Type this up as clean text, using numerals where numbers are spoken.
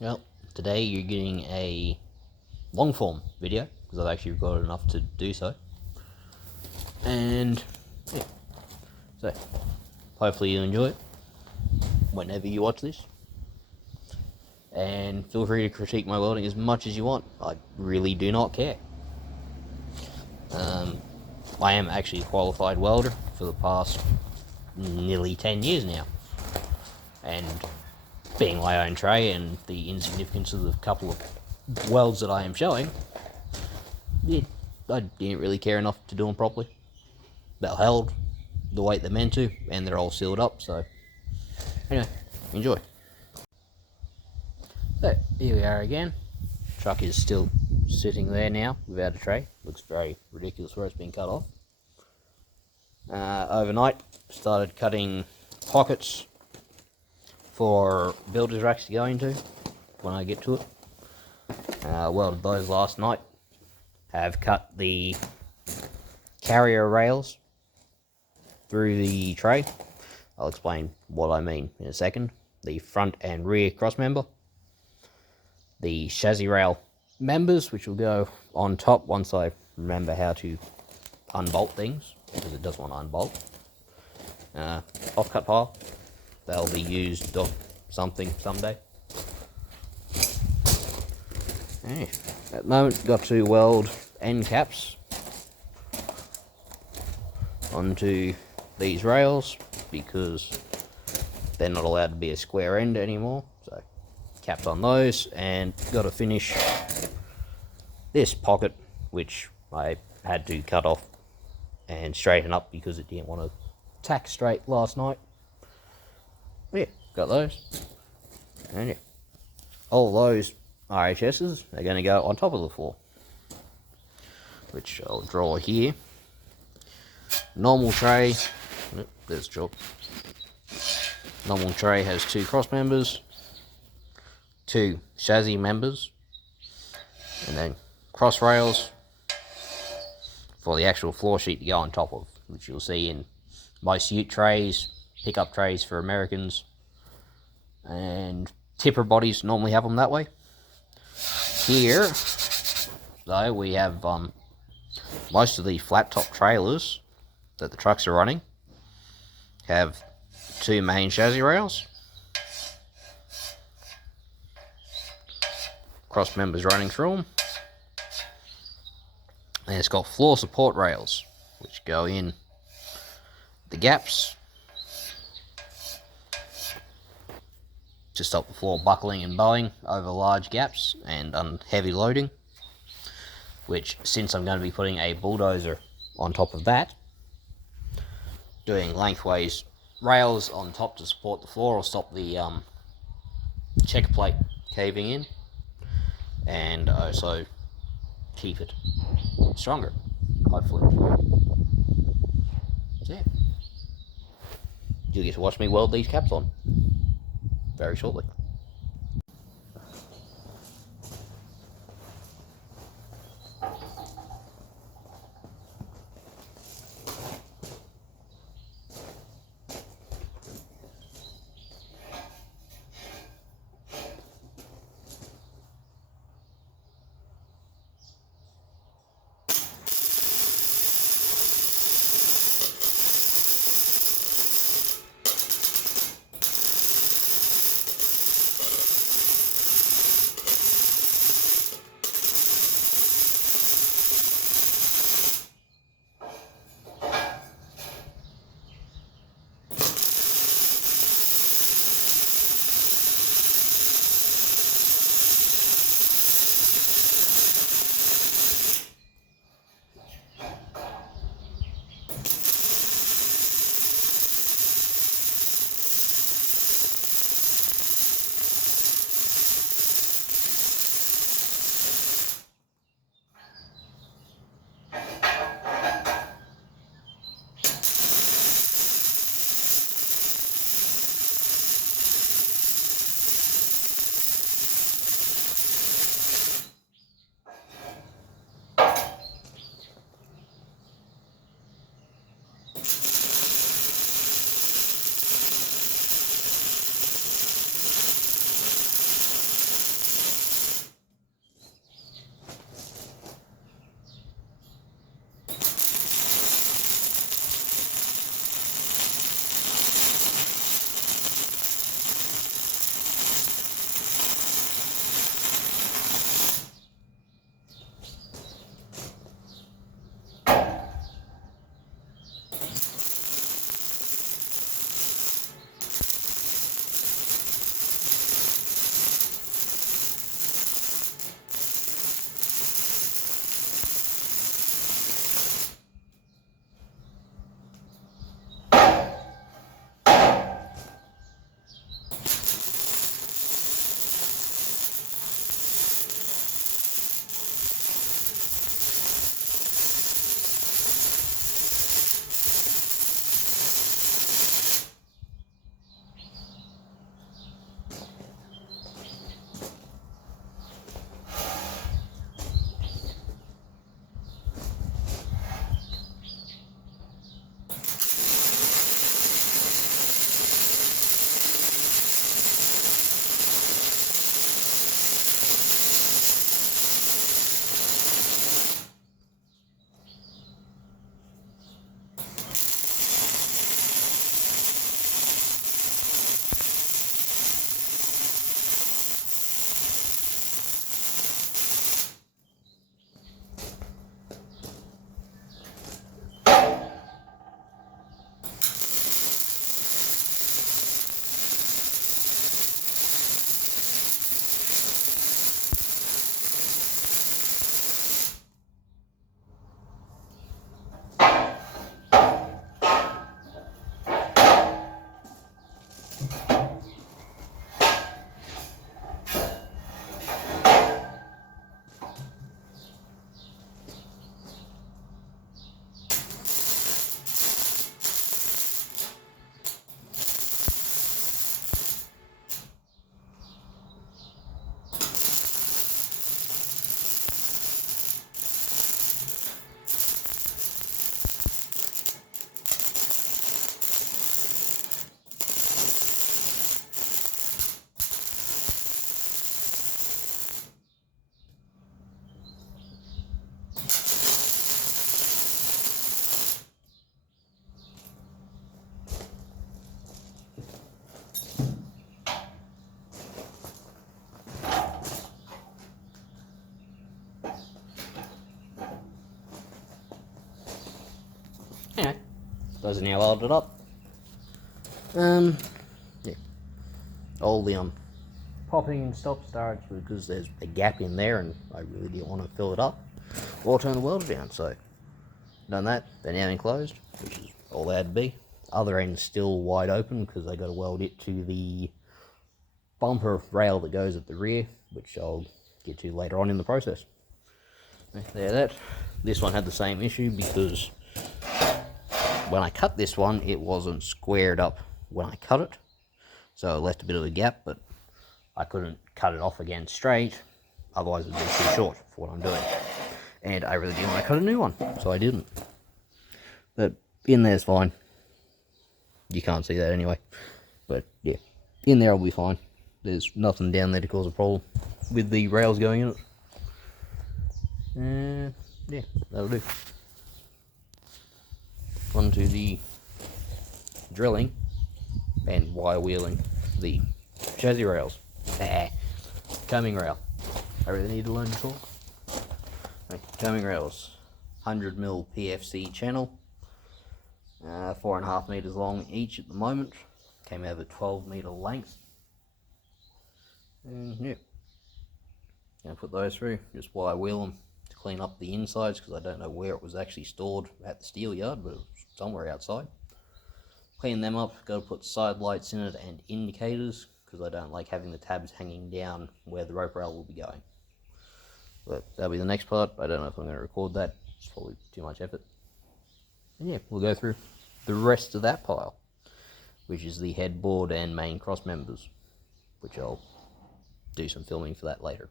Well, today you're getting a long form video because I've actually recorded enough to do so. And yeah, so hopefully you enjoy it whenever you watch this. And feel free to critique my welding as much as you want. I really do not care. I am actually a qualified welder for the past nearly 10 years now. And being my own tray and the insignificance of the couple of welds that I am showing, I didn't really care enough to do them properly. They're held the weight they're meant to, and they're all sealed up, so anyway, enjoy. So, here we are again. Truck is still sitting there now without a tray. Looks very ridiculous where it's been cut off. Overnight, started cutting pockets for builders racks to go into when I get to it. Welded those last night. Have cut the carrier rails through the tray. I'll explain what I mean in a second. The front and rear cross member. The chassis rail members, which will go on top once I remember how to unbolt things, because it does want to unbolt. Offcut pile. They'll be used or something someday. Yeah. At the moment, got to weld end caps onto these rails because they're not allowed to be a square end anymore. So caps on those, and got to finish this pocket, which I had to cut off and straighten up because it didn't want to tack straight last night. Yeah, got those. And yeah, all those RHSs are going to go on top of the floor, which I'll draw here. Normal tray, there's chalk. Normal tray has two cross members, two chassis members, and then cross rails for the actual floor sheet to go on top of, which you'll see in most ute trays, pickup trays for Americans, and tipper bodies normally have them that way. Here, though, we have most of the flat top trailers that the trucks are running have two main chassis rails, cross members running through them, and it's got floor support rails which go in the gaps to stop the floor buckling and bowing over large gaps and heavy loading, which, since I'm going to be putting a bulldozer on top of that, doing lengthways rails on top to support the floor will stop the checker plate caving in, and also keep it stronger, hopefully. So yeah, you'll get to watch me weld these caps on very shortly. those are now welded up. Yeah, all the popping and stop starts because there's a gap in there and I really didn't want to fill it up or turn the welder down. So done that, they're now enclosed, which is all they had to be. Other end's still wide open because I got to weld it to the bumper rail that goes at the rear, which I'll get to later on in the process. There, that. This one had the same issue because when I cut this one, it wasn't squared up when I cut it, so it left a bit of a gap, but I couldn't cut it off again straight, otherwise it would be too short for what I'm doing. And I really didn't want to cut a new one, so I didn't. But in there's fine. You can't see that anyway. But yeah, in there I'll be fine. There's nothing down there to cause a problem with the rails going in it. And yeah, that'll do. On to the drilling and wire wheeling the chassis rails. Combing rail. I really need to learn to talk. Okay, combing rails. 100mm PFC channel. 4.5 meters long each at the moment. Came out of a 12-meter length. And yeah, gonna put those through. Just wire wheel them to clean up the insides because I don't know where it was actually stored at the steel yard, but it was somewhere outside. Clean them up. Got to put side lights in it and indicators because I don't like having the tabs hanging down where the rope rail will be going. But that'll be the next part. I don't know if I'm going to record that. It's probably too much effort. And yeah, we'll go through the rest of that pile, which is the headboard and main cross members, which I'll do some filming for that later.